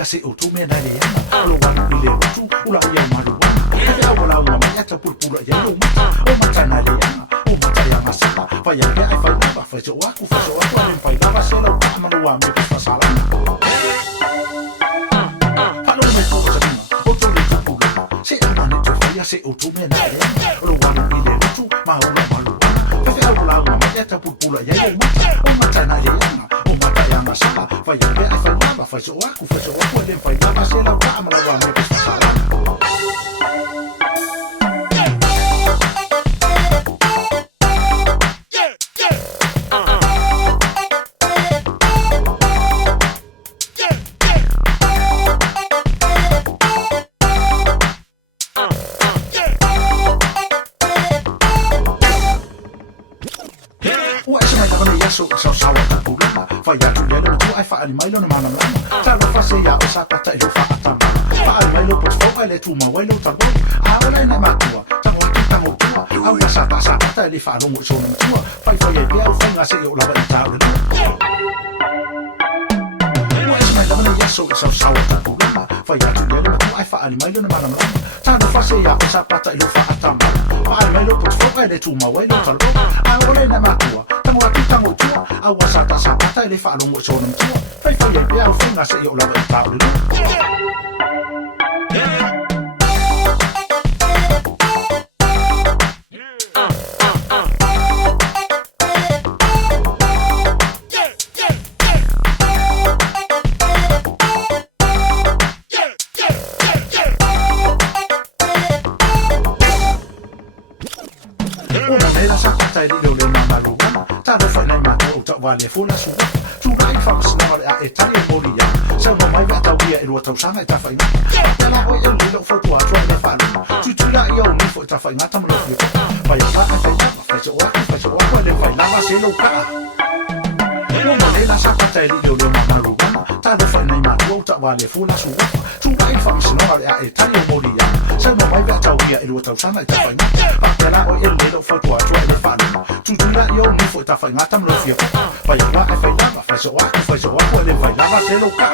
ya se o tu me na le ya lo wa ni le tu ula ya ma lo wa ya wala wa ma ya ta pulpula ya lo o ma na le ya o ma ya ma sa fa ya ke ai fa na fa so wa ku le fa da va se lo ta ma lo wa me fa sala fa lo me ko sa o tu le tu se ama ni tu fa ya se o tu me na le lo wa ni le tu ma o ma lo fa ya wala wa ma ya ta pulpula ya lo o ma na le ya o ma ya ma sa fa ya ke ai fa na fa so wa ku le fa da va se lo ta ma lo wa me fa sala so sawa ta pula fa ya tu le tu ai fa ali mai lo na mana ta lo fa se ya o sa ta lo fa ta fa ali mai lo po fo le tu ma wai lo ta a ona na ma tu ta mo tu ta mo tu a wa sa ta le fa lo mo so mo tu fa fa ya ya o fa nga se yo la ba ta lo so sawa ta pula fa ya tu le tu ai fa ali mai lo na mana ta lo fa se ya o sa ta lo fa ta fa ali mai lo po fo le tu ma wai lo ta a ona na ma tu tango tua a wasa ta le fa lo mo so no tua fai fai e bia o funga se yo la ba ta o vale fona su tu rai fa snore a italia moria se non mai vata via e lo tausana ta fa ina la o io lo foto a le fa tu la io mi fo ta fa ina ta mo lo fa ya fa fa so wa le fa la ma se lo ka no ma le la sa ta li lo ma lo ta lo fa nei ma lo ta vale fona su tu rai fa snore a italia moria se non mai vata via e lo tausana ta fa ina la o io lo foto a le fa tu la io mi fo ta fa ina ta mo lo fa ya fa so wa le fa la ma se lo ka